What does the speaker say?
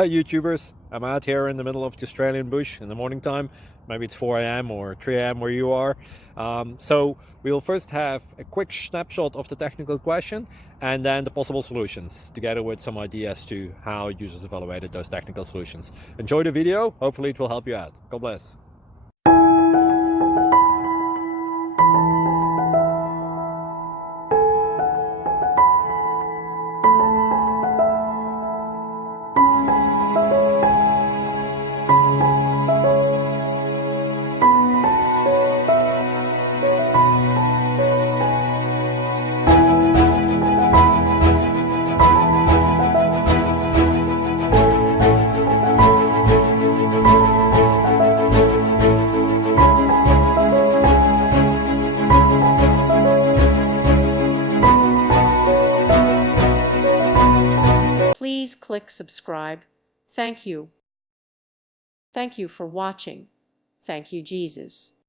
Hey YouTubers, I'm out here in the middle of the Australian bush in the morning time. Maybe it's 4 a.m. or 3 a.m. where you are. So we'll first have a quick snapshot of the technical question and then the possible solutions, together with some ideas to how users evaluated those technical solutions. Enjoy the video, hopefully it will help you out. God bless. Please click subscribe. Thank you. Thank you for watching. Thank you, Jesus.